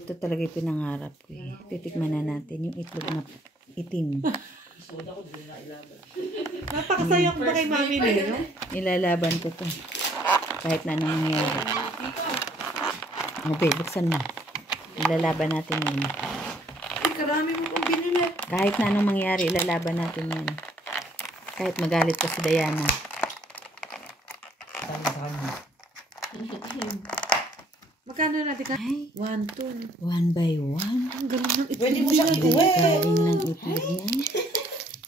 Ito talaga yung pinangarap ko eh. Titikman na natin yung itlog na itim. Napakasaya ko ba kay Mami Neng, no? Ilalaban ko to. Kahit na anong mangyari. Okay, buksan mo. Ilalaban natin yun. Ay, karami mo kong binili. Kahit na anong mangyari, ilalaban natin yan. Kahit magalit pa si Diana. Magkano natin ka? Ay, 1, 2. 1 by 1. Ang galing ng itlog. Pwede mo siyang iuwi. Galing ng itlog niyan.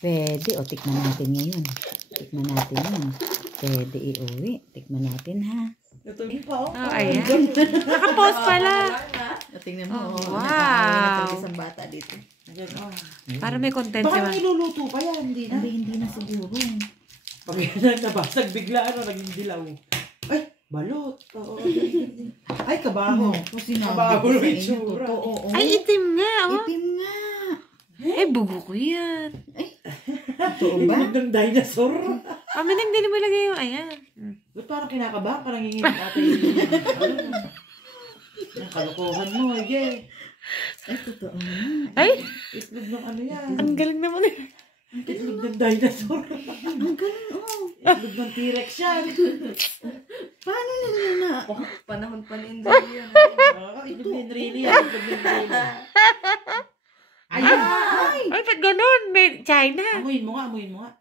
Pwede. O, tikman natin ngayon. Tikman natin yun. Pwede iuwi. Tikman natin ha. Natulog pa, oh. Oh, ayan. Nakapost pala. Tingnan mo. Oh, wow. Nakakain isang bata dito. Para may content Baka siya. niluluto pa yan, hindi na. Hindi na siguro. Pag yan nabasag bigla, naging dilaw. Ay, balot. Oo. Ay, kabaho. Kabaho ko sa yung inyo, itsura. totoo. Ay, itim nga, oh. Itim nga. Eh, bugo ko yan. Totoo ba? Itlog ng dinosaur. Mami Neng, hindi mo ilagay yung, ayan. Ba't parang kinakabahan? Parang hingin ate yung ang kalokohan mo, Ige. Ay, totoo nga. Ay, Itlog ng ano yan. ang galing naman eh. Itlog ng dinosaur. Ang galing, oh. Itlog ng T-Rex yan. Paano nila na? Panahon pa ni Inday yan. Itlog ng really yan. Itlog ng really. Ayun. Ay! Ay, ba't ganun? May China. Amuin mo nga, amuin mo nga.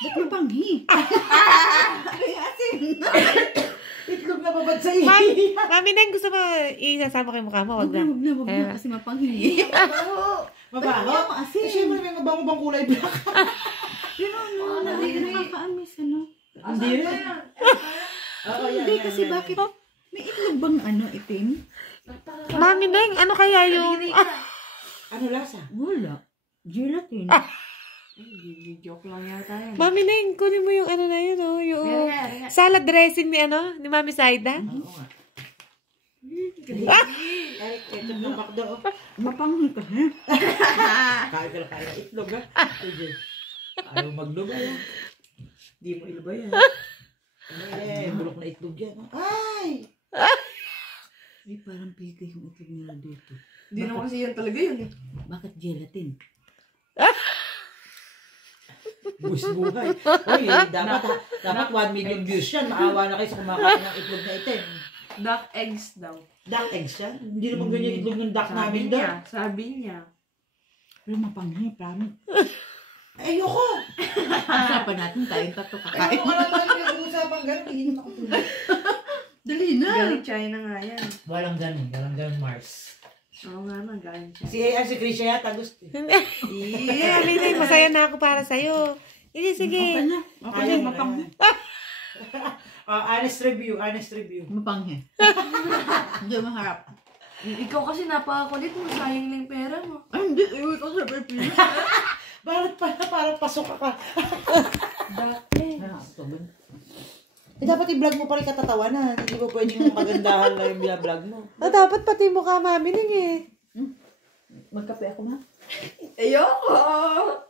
Ba't mapanghi? Ay, asin. Itlog na babad sa iyo. Mami Neng, gusto mo isasama kay mukha mo? Wag na. Huwag na. Kasi mapanghi. Mabaho. Ba't asin? Eh, syempre may mabango-bang kulay black. Pero ano, hindi nakakaamis, ano? Hindi rin. Oo, yan. Hindi, kasi bakit? May itlog bang ano, itim? Mami Neng, ano kaya yung... Ano lasa? Wala. Gelatin. Joke lang yata yan. Mami Neng, kunin mo yung ano na yun, oh. Yung salad dressing ni ano, ni Mami Saida. Oo nga. Ay, ito ng makdo. Mapanghi ka, ha? Kaya ka na kaya itlog, ha? Sige. Ayaw maglubay, ha? Di mo ilubay, ha? Eh, bulok na itlog yan, ha? Ay! Ay, parang pigay yung itlog nila dito. Hindi naman kasi yan talaga yun. Bakit gelatin? Buhay. Uy, dapat 1 million views yan. Maawa na kayo sa kumakain ng itlog na itim. Duck eggs daw. Duck eggs yan? Hindi naman ganyan itlog ng duck namin doon. Sabi niya. Pero mapanghi, promise. Ayoko! Usapan natin tayong tatlo kakain. Ayoko na tayo pinag-uusapan ganun. Hindi na ako tuloy. Dali na. Galing China nga yan. Walang ganun Mars. Oo nga man, galing China. Si Krisha yata gusto. Yeah, Mami Neng, masaya na ako para sa'yo. Hindi, sige. Okay na. Okay na, mapanghi. Honest review. Mapanghi. Hindi maharap. Ikaw kasi napakakulit mo, sayang na yung pera mo. Ay, hindi. Iwi ko sa Pilipinas. Parang pasok ka. Dati. Dapat i-vlog mo pa rin katatawanan. Hindi mo pwedeng magandahan lang yung vlog mo. Dapat pati mukha Mami Neng eh. Magkape ako na. Ayoko!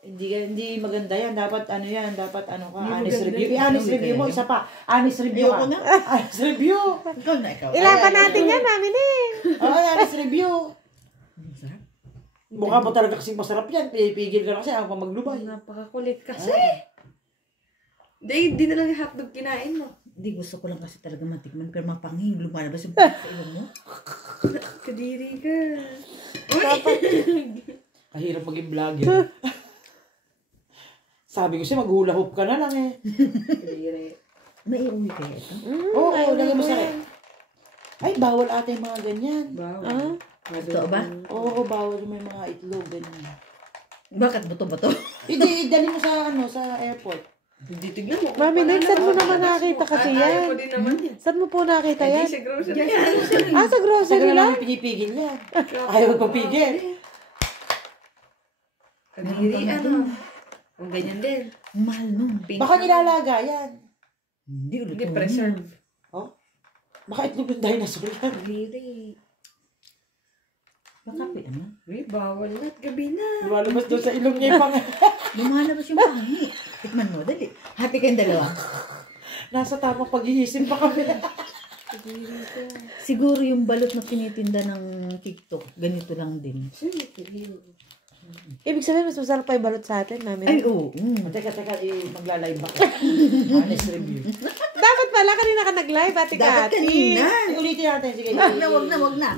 Hindi maganda yan. Dapat ano yan. Dapat ano ka. Hindi Honest maganda review. yan. Honest review mo. Isa pa. Honest review ka. Ayoko na. Honest review. Ikaw na, ikaw. Ilaban natin yan, Mami Neng. Honest review. Masarap. Mukha mo talaga kasing masarap yan. Pipigil ka na kasi ako maglubay. Napakakulit kasi. Hindi na lang yung hotdog kinain mo. Hindi, gusto ko lang kasi talaga matikman. Pero mapanghi, lumalabas yung sa ilong mo. Kadiri ka. Kahirap maging vlogger. Sabi ko siya, mag-hula hoop ka na lang eh. Kadiri. Naiuwi kaya ito? Oo, lagay mo sa rep. Ay, bawal ata yung mga ganyan. Bawal. Totoo ba? Oo, bawal yung may mga itlog, ganyan. Bakit buto-buto? Hindi, dali mo sa airport. Hindi tignan mo. Mami Neng, saan mo naman nakita kasi Ayaw ko yan? din naman yan. Saan mo po nakita Hindi yan? sa grocery. Ah, sa Saka grocery na lang? lang pinipigil yan. Ayaw magpapigil. Kadiri, ano? Ang ganyan din. Mahal nun. Baka nilalaga yan. Hindi, ulit Hindi, preserve. Baka itlog ng dinosaur yan. Kadiri. Makape naman. Uy, bawal na. Gabi na. Lumalabas doon sa ilong niya yung pang... Lumalabas yung panghi. Tikman mo, dali. Hati kayong dalawa. Nasa tamang pag-iisip pa kami. Siguro yung balot na tinitinda ng TikTok, ganito lang din. Ibig sabihin, mas masarap pa yung balot sa atin, mami. Ay, oo. Teka, magla-live ako. Honest review. Dapat pala, kanina ka nag-live, Ate Dapat Kati. kanina. Ulitin natin, sige. Wag na.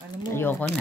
Ano mo? Ayoko na.